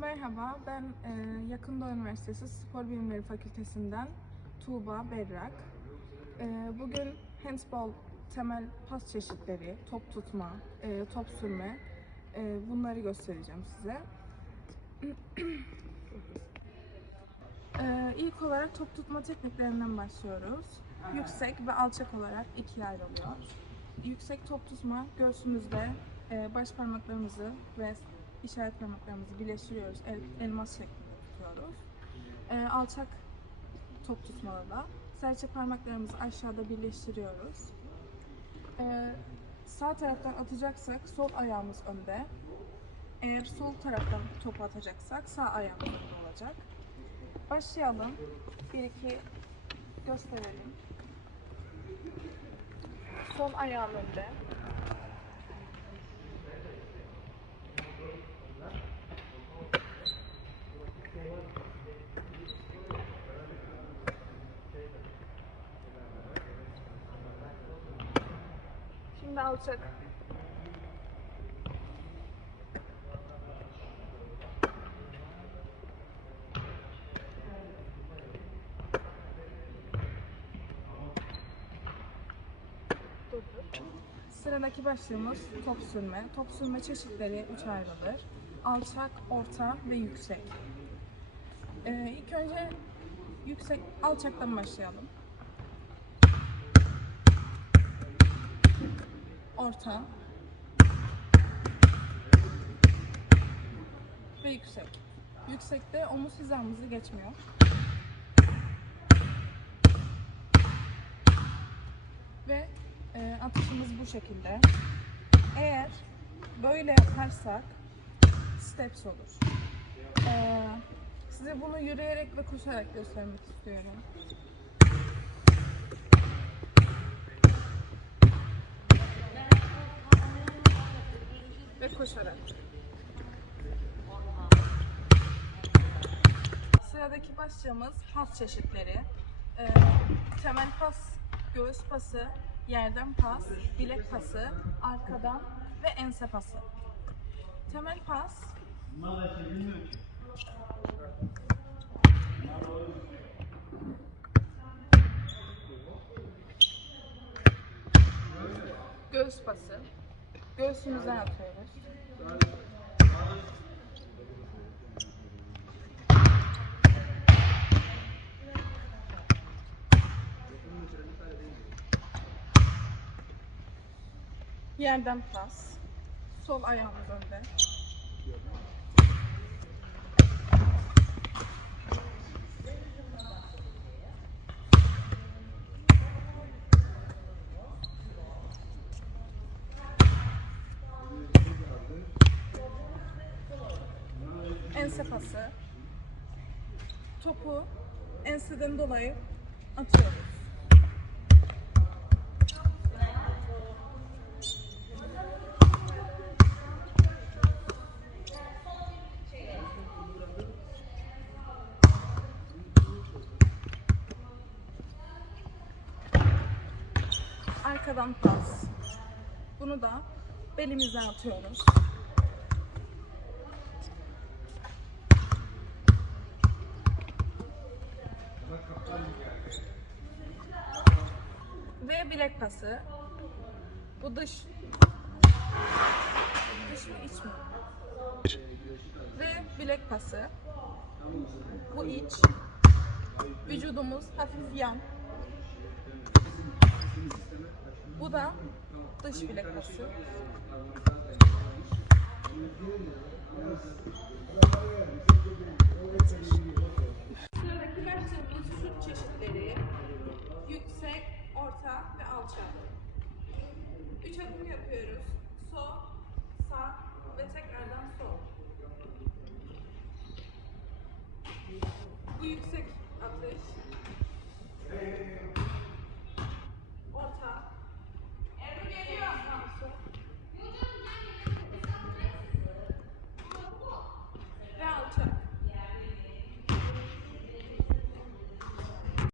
Merhaba, ben e, Yakın Doğu Üniversitesi Spor Bilimleri Fakültesinden Tuğba Berrak. E, bugün handball temel pas çeşitleri, top tutma, e, top sürme, e, bunları göstereceğim size. e, ilk olarak top tutma tekniklerinden başlıyoruz. Yüksek ve alçak olarak ikiye ayrılıyor. Yüksek top tutma, göğsümüzde e, baş parmaklarımızı ve işaret parmaklarımızı birleştiriyoruz. El, elmas şeklinde tutuyoruz. E, alçak top tutmada da serçe parmaklarımızı aşağıda birleştiriyoruz. E, sağ taraftan atacaksak sol ayağımız önde. Eğer sol taraftan topu atacaksak sağ ayağımız önde olacak. Başlayalım. Bir iki gösterelim. Sol ayağım önde. Alçak. Sıradaki başlığımız top sürme. Top sürme çeşitleri üç ayrılır. Alçak, orta ve yüksek. Ee, ilk önce yüksek, alçaktan başlayalım. Orta ve yüksek. Yüksekte omuz hizamızı geçmiyor. Ve e, atışımız bu şekilde. Eğer böyle yaparsak steps olur. E, size bunu yürüyerek ve koşarak göstermek istiyorum. Koşarak. Sıradaki başlığımız pas çeşitleri. Ee, temel pas, göğüs pası, yerden pas, bilek pası, arkadan ve ense pası. Temel pas göğüs pası. Göğsümüzden atıyoruz. Yerden pas. Sol ayağımız önde. Ense pası. Topu enseden dolayı atıyoruz. Arkadan pas. Bunu da belimize atıyoruz. Ve bilek pası. Bu dış. Dış mı iç mi? Ve bilek pası. Bu iç. Vücudumuz hafif yan. Bu da dış bilek pası. 3 adım yapıyoruz. Sol, sağ ve tekrardan sol. Bu yüksek